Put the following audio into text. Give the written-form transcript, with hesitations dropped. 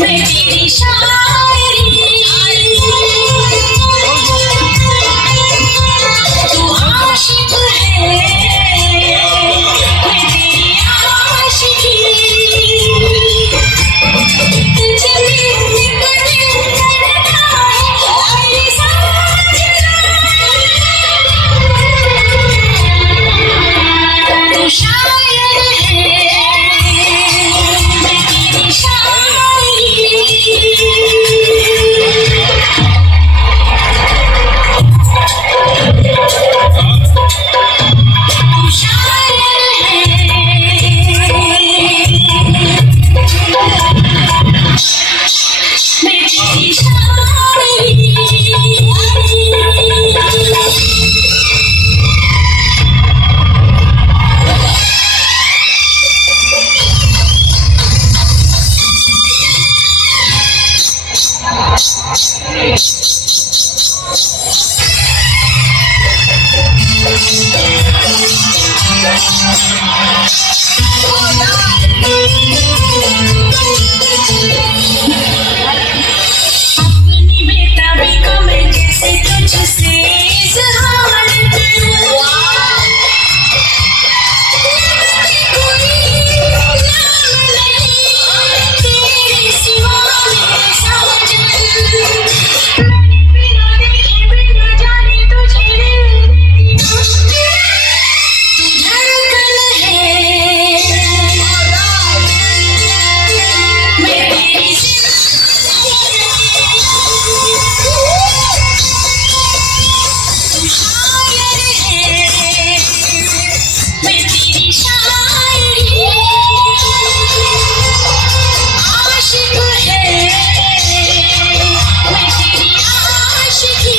मैं तेरी शायरी तू आशिक है मैं तेरी आशिकी तुझे मिलने का दिल करता है मेरी साजना तू शायर है मैं तेरी शायरी तू शायर है मैं तेरी शायरी अपनी बेताबी को मैं कैसे तुझसे इज़हार करूं कोई नाम नहीं तेरे सिवा मेरे साजन मैंने बिना देखे बिना जाने तुझे दिल दिया तू धड़कन है मैं तेरी तू शायर है मैं तेरी शायरी आशिक है मैं तेरी आशिकी